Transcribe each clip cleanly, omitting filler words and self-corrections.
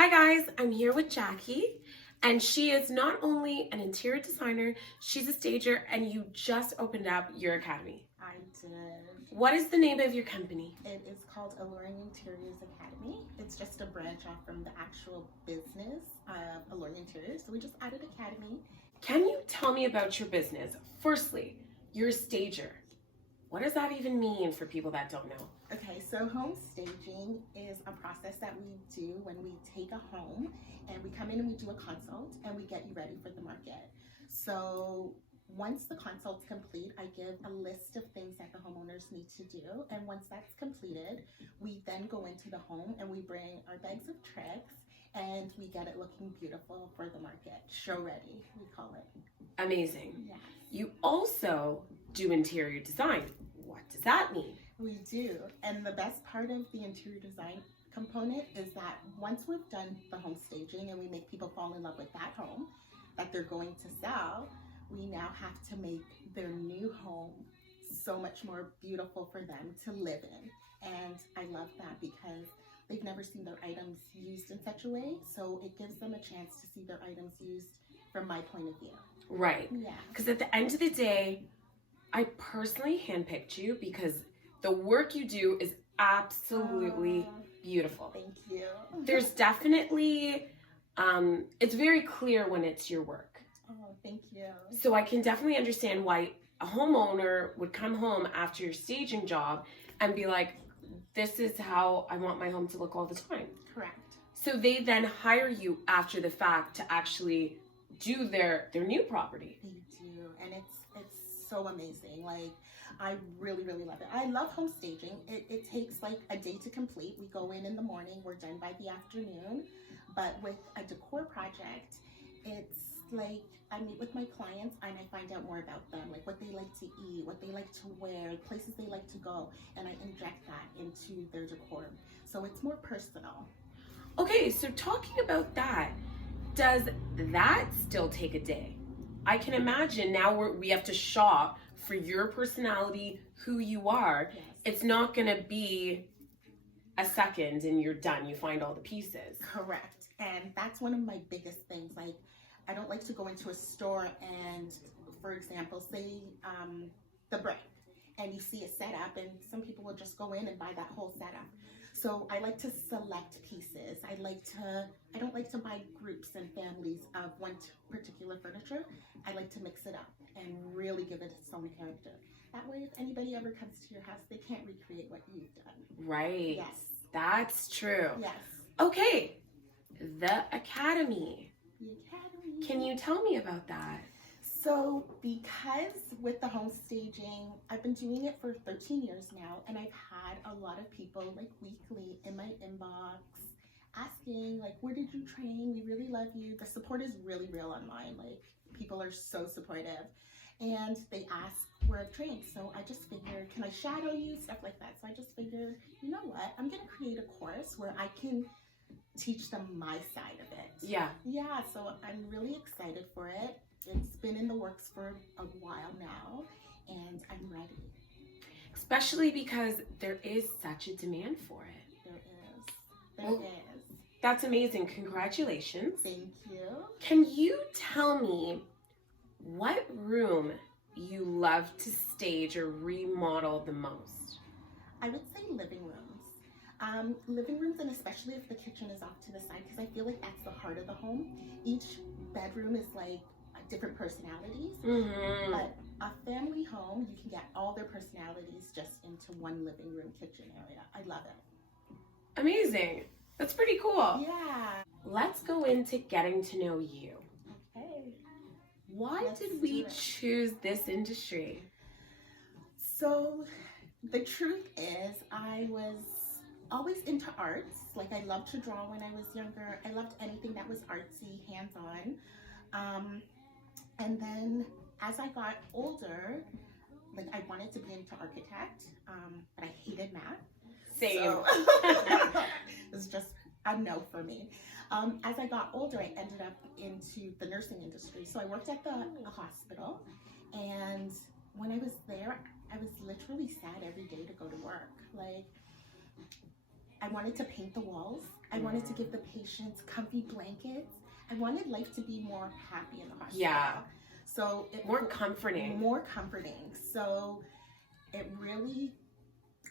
Hi guys, I'm here with Jackie, and she is not only an interior designer, she's a stager, and you just opened up your academy. I did. What is the name of your company? It is called Alluring Interiors Academy. It's just a branch off from the actual business of Alluring Interiors. So we just added academy. Can you tell me about your business? Firstly, you're a stager. What does that even mean for people that don't know? Okay, so home staging is a process that we do when we take a home and we come in and we do a consult and we get you ready for the market. So once the consult's complete, I give a list of things that the homeowners need to do. And once that's completed, we then go into the home and we bring our bags of tricks and we get it looking beautiful for the market. Show ready, we call it. Amazing. Yes. You also do interior design. What does that mean? We do. And the best part of the interior design component is that once we've done the home staging and we make people fall in love with that home that they're going to sell, we now have to make their new home so much more beautiful for them to live in. And I love that because they've never seen their items used in such a way. So it gives them a chance to see their items used from my point of view. Right. Yeah. Because at the end of the day, I personally handpicked you because the work you do is absolutely beautiful. Thank you. There's definitely, it's very clear when it's your work. Oh, thank you. So I can definitely understand why a homeowner would come home after your staging job and be like, this is how I want my home to look all the time. Correct. So they then hire you after the fact to actually do their new property. They do, and it's so amazing. Like, I really love it. I love home staging. It takes like a day to complete. We go in the morning, we're done by the afternoon. But with a decor project, it's like I meet with my clients and I find out more about them, like what they like to eat, what they like to wear, places they like to go, and I inject that into their decor. So it's more personal. Okay, so talking about that, does that still take a day? I can imagine now we have to shop for your personality, who you are. Yes. It's not gonna be a second and you're done. You find all the pieces. Correct. And that's one of my biggest things. Like, I don't like to go into a store and, for example, say the brick, and you see a setup, and some people will just go in and buy that whole setup. So I like to select pieces. I don't like to buy groups and families of one particular furniture. I like to mix it up and really give it its own character. That way, if anybody ever comes to your house, they can't recreate what you've done. Right. Yes. That's true. Yes. Okay, the academy. The academy. Can you tell me about that? So because with the home staging, I've been doing it for 13 years now, and I've had a lot of people like weekly in my inbox asking like, where did you train? We really love you. The support is really real online. Like, people are so supportive, and they ask where I've trained. So I just figured, can I shadow you? Stuff like that. So I just figured, you know what? I'm going to create a course where I can teach them my side of it. Yeah. Yeah, so I'm really excited for it. It's been in the works for a while now, and I'm ready. Especially because there is such a demand for it. There is. That's amazing. Congratulations. Thank you. Can you tell me what room you love to stage or remodel the most? I would say living rooms. Living rooms, and especially if the kitchen is off to the side, because I feel like that's the heart of the home. Each bedroom is like different personalities, but a family home, you can get all their personalities just into one living room kitchen area. I love it. Amazing. That's pretty cool. Yeah. Let's go into getting to know you. Okay. Why Let's did we do it. choose this industry? So the truth is, I was always into arts. Like, I loved to draw when I was younger. I loved anything that was artsy, hands-on. And then as I got older, like, I wanted to be into architect, but I hated math. Same. So it was just a no for me. As I got older, I ended up into the nursing industry. So I worked at the hospital, and when I was there, I was literally sad every day to go to work. Like, I wanted to paint the walls. I wanted to give the patients comfy blankets. I wanted life to be more happy in the hospital. Yeah. So More comforting. More comforting. So it really,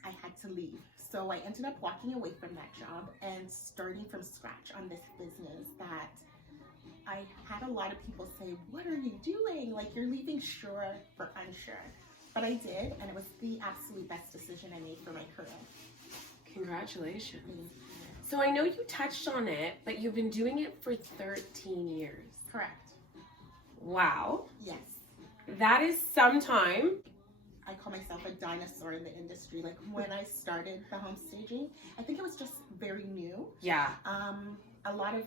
I had to leave. So I ended up walking away from that job and starting from scratch on this business that I had a lot of people say, what are you doing? Like, you're leaving sure for unsure. But I did, and it was the absolute best decision I made for my career. Congratulations. So I know you touched on it, but you've been doing it for 13 years. Correct. Wow. Yes. That is some time. I call myself a dinosaur in the industry. Like, when I started the home staging, I think it was just very new. Yeah. A lot of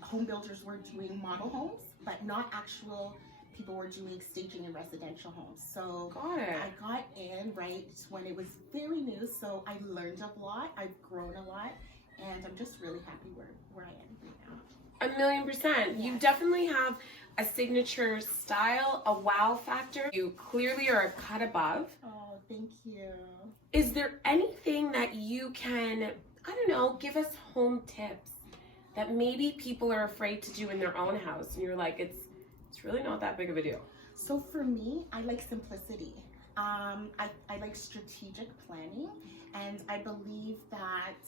home builders were doing model homes, but not actual people were doing staging in residential homes. So Got it. I got in right when it was very new. So I learned a lot. I've grown a lot, and I'm just really happy where I am right now. 1,000,000%. You Yes. definitely have a signature style, a wow factor. You clearly are a cut above. Oh, thank you. Is there anything that you can, I don't know, give us home tips that maybe people are afraid to do in their own house, and you're like, it's really not that big of a deal? So for me, I like simplicity. I like strategic planning, and I believe that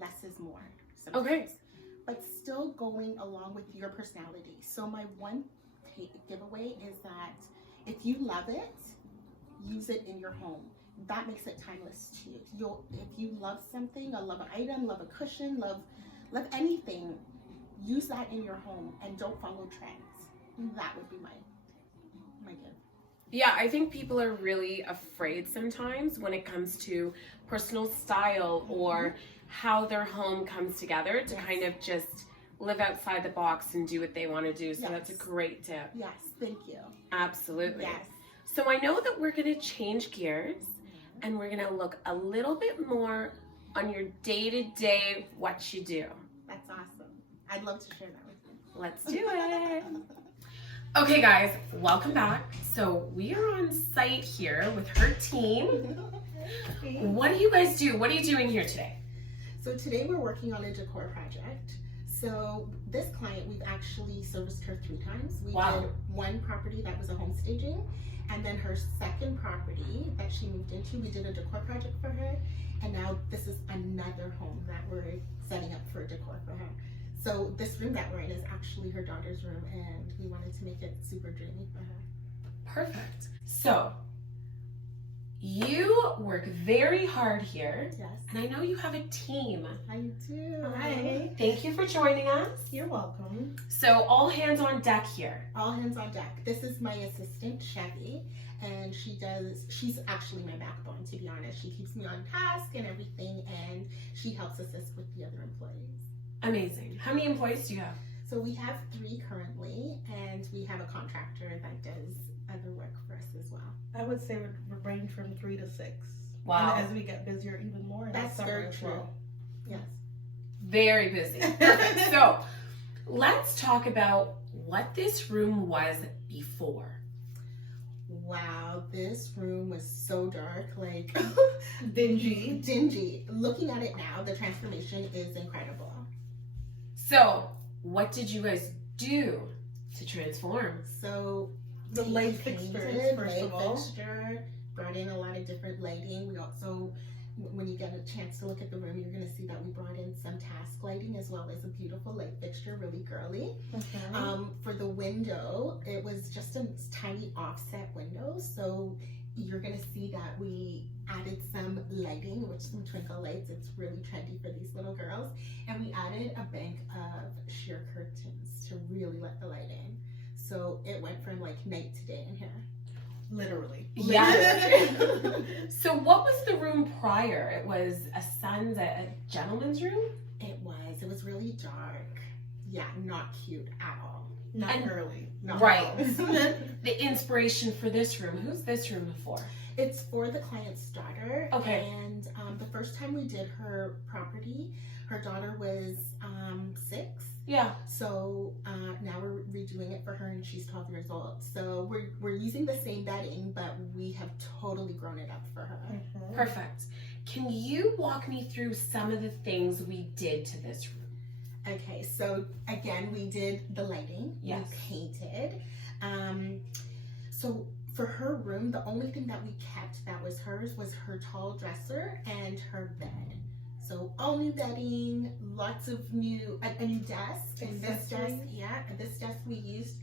less is more sometimes. Okay. But still going along with your personality. So my one giveaway is that if you love it, use it in your home. That makes it timeless too. If you love something, love an item, love a cushion, love anything, use that in your home and don't follow trends. That would be my gift. Yeah, I think people are really afraid sometimes when it comes to personal style or how their home comes together to Yes. kind of just live outside the box and do what they want to do. So Yes. that's a great tip. Yes, thank you. Absolutely. Yes. So I know that we're going to change gears and we're going to look a little bit more on your day-to-day what you do. That's awesome. I'd love to share that with you. Let's do it. Okay, guys, welcome back. So we are on site here with her team. What do you guys do? What are you doing here today? So today we're working on a decor project. So this client, we've actually serviced her 3 times. We did one property that was a home staging, and then her second property that she moved into, we did a decor project for her. And now this is another home that we're setting up for a decor for her. So this room that we're in is actually her daughter's room, and we wanted to make it super dreamy for her. Perfect. So you work very hard here. Yes. And I know you have a team. I do. Hi. Thank you for joining us. You're welcome. So all hands on deck here. All hands on deck. This is my assistant, Chevy, and she's actually my backbone, to be honest. She keeps me on task and everything, and she helps assist with the other employees. Amazing. How many employees do you have? So we have 3 currently, and we have a contractor that does other work for us as well. I would say we range from 3 to 6. Wow. And as we get busier, even more. in the That's summer very as true. well. Yes. Very busy. Perfect. So let's talk about what this room was before. Wow, this room was so dark, like Dingy. dingy. Looking at it now, the transformation is incredible. So what did you guys do to transform? So The light painted, fixtures, first light of all. fixture, brought in a lot of different lighting. We also, when you get a chance to look at the room, you're going to see that we brought in some task lighting as well as a beautiful light fixture, really girly. For the window, it was just a tiny offset window, so you're going to see that we added some lighting, which some twinkle lights. It's really trendy for these little girls. And we added a bank of sheer curtains to really let the light in. So it went from like night to day in here. Literally. Yeah. So what was the room prior? It was a gentleman's room? It was really dark. Yeah, not cute at all. Not And- early. Not Right. at all. The inspiration for this room. Who's this room for? It's for the client's daughter. Okay. And the first time we did her property, her daughter was 6. Yeah. So now we're redoing it for her, and she's 12 years old. So we're using the same bedding, but we have totally grown it up for her. Mhm. Perfect. Can you walk me through some of the things we did to this room? Okay, so again, we did the lighting. Yes. We painted. So for her room, the only thing that we kept that was hers was her tall dresser and her bed. So all new bedding, lots of a new desk. And this desk, and this desk we used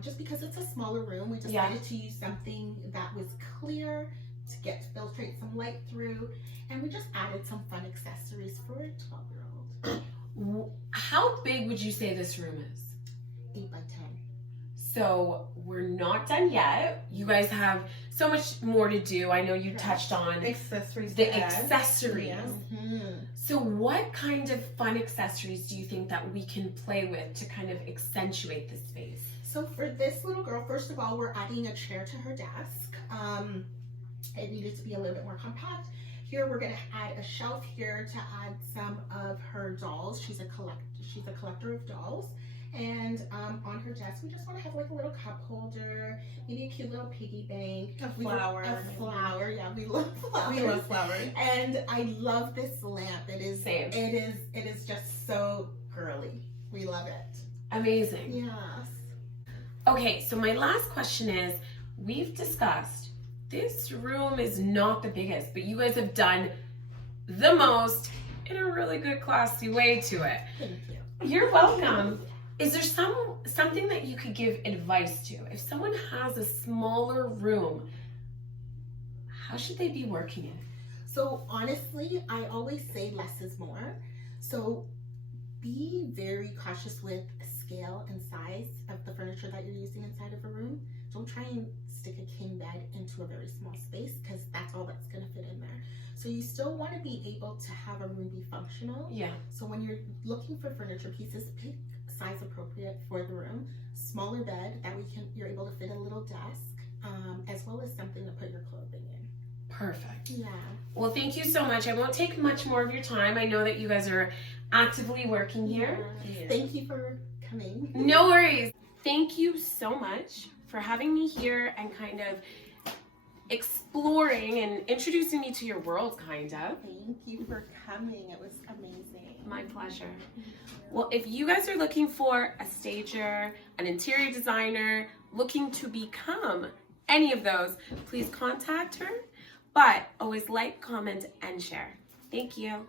just because it's a smaller room. We decided to use something that was clear to filtrate some light through, and we just added some fun accessories for a 12-year-old. How big would you say this room is? 8 by 10. So we're not done yet. You guys have so much more to do. I know you touched on Accessories. the accessories. Yeah. So what kind of fun accessories do you think that we can play with to kind of accentuate the space? So for this little girl, first of all, we're adding a chair to her desk. It needed to be a little bit more compact. Here we're gonna add a shelf here to add some of her dolls. She's a collector of dolls. And on her desk, we just want to have like a little cup holder, maybe a cute little piggy bank. A flower. Yeah, we love flowers. We love flowers. And I love this lamp. It is Same. It is just so girly. We love it. Amazing. Yes. Okay, so my last question is, we've discussed this room is not the biggest, but you guys have done the most in a really good classy way to it. Thank you. You're welcome. Is there something that you could give advice to? If someone has a smaller room, how should they be working in it? So honestly, I always say less is more. So be very cautious with scale and size of the furniture that you're using inside of a room. Don't try and stick a king bed into a very small space because that's all that's going to fit in there. So you still want to be able to have a room be functional. Yeah. So when you're looking for furniture pieces, pick size appropriate for the room. Smaller bed that you're able to fit a little desk, as well as something to put your clothing in. Perfect. Yeah. Well, thank you so much. I won't take much more of your time. I know that you guys are actively working here. Yeah. Thank you for coming. No worries. Thank you so much for having me here and kind of exploring and introducing me to your world, kind of. Thank you for coming. It was amazing. My pleasure. Well, if you guys are looking for a stager, an interior designer, looking to become any of those, please contact her. But always like, comment, and share. Thank you.